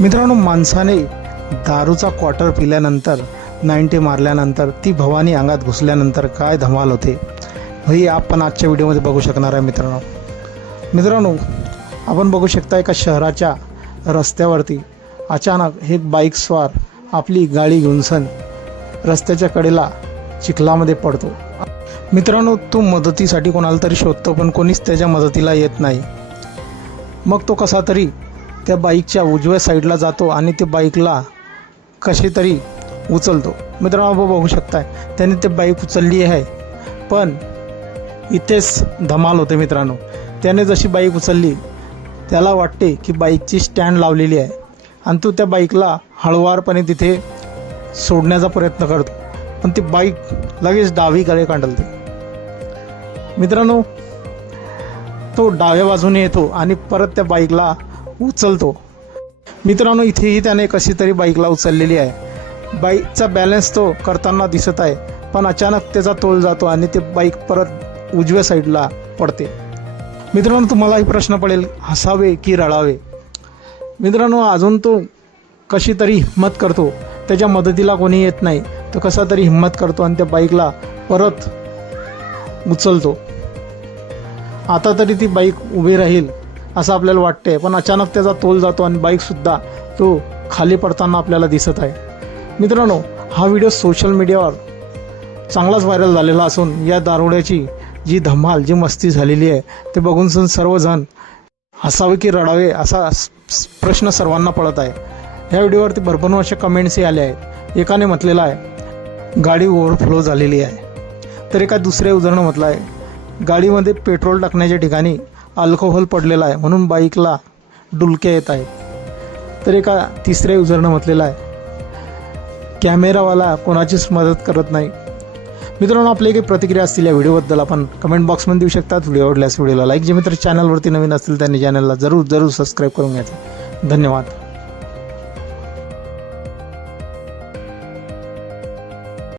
मित्रांनो माणसाने दारूचा क्वार्टर पिल्यानंतर नाईन्टी मारल्यानंतर ती भवानी अंगात घुसल्यानंतर काय धमाल होते हे आपण आजच्या व्हिडिओमध्ये बघू शकणार आहे मित्रांनो. मित्रांनो आपण बघू शकता एका शहराच्या रस्त्यावरती अचानक एक बाईक स्वार आपली गाडी घेऊन सण रस्त्याच्या कडेला चिखलामध्ये पडतो. मित्रांनो तो मदतीसाठी कोणाला तरी शोधतो पण कोणीच त्याच्या मदतीला येत नाही. मग तो कसा तरी त्या बाईकच्या उजव्या साईडला जातो आणि ते बाईकला कशी तरी उचलतो. मित्रांनो आपण बघू शकताय त्याने ते बाईक उचलली आहे. पण इथेच धमाल होते मित्रांनो. त्याने जशी बाईक उचलली त्याला वाटते की बाईकची स्टँड लावलेली आहे आणि तो त्या बाईकला हळुवारपणे तिथे सोडण्याचा प्रयत्न करतो. पण ती बाईक लगेच डावीकडे कांडलते. मित्रांनो तो डाव्या बाजूने येतो आणि परत त्या बाईकला उचलतो. मित्रांनो इथेही त्याने कशी तरी बाईकला उचललेली आहे. बाईकचा बॅलन्स तो करताना दिसत आहे पण अचानक त्याचा तोल जातो आणि ते बाईक परत उजव्या साईडला पडते. मित्रांनो तुम्हालाही प्रश्न पडेल हसावे की रडावे? मित्रांनो अजून तो कशी तरी हिंमत करतो. त्याच्या मदतीला कोणी येत नाही तो कसा तरी हिंमत करतो आणि त्या बाईकला परत उचलतो. आता तरी ती बाईक उभी राहील. असं आपल्याला वाटते पण अचानक त्याचा तोल जातो आणि बाईकसुद्धा तो खाली पडताना आपल्याला दिसत आहे. मित्रांनो हा व्हिडिओ सोशल मीडियावर चांगलाच व्हायरल झालेला असून या दारोड्याची जी धमाल जी मस्ती झालेली आहे ते बघून सर्वजण हसावे की रडावे असा प्रश्न सर्वांना पडत आहे. ह्या व्हिडिओवरती भरपूर असे कमेंट्सही आले आहेत. एकाने म्हटलेलं आहे गाडी ओव्हरफ्लो झालेली आहे. तर एका दुसऱ्या उदाहरणं म्हटलं आहे गाडीमध्ये पेट्रोल टाकण्याच्या ठिकाणी अल्कोहोल पडलेला आहे म्हणून बाईकला डुलके येत आहेत. तर एका तिसऱ्या युजरनं म्हटलेलं आहे कॅमेरावाला कोणाचीच मदत करत नाही. मित्रांनो आपली काही प्रतिक्रिया असतील या व्हिडिओबद्दल आपण कमेंट बॉक्समध्ये देऊ शकतात व्हिडिओ आवडल्यास व्हिडिओला लाईक जे मित्र चॅनलवरती नवीन असतील त्यांनी चॅनलला जरूर जरूर सबस्क्राईब करून घ्यायचं धन्यवाद.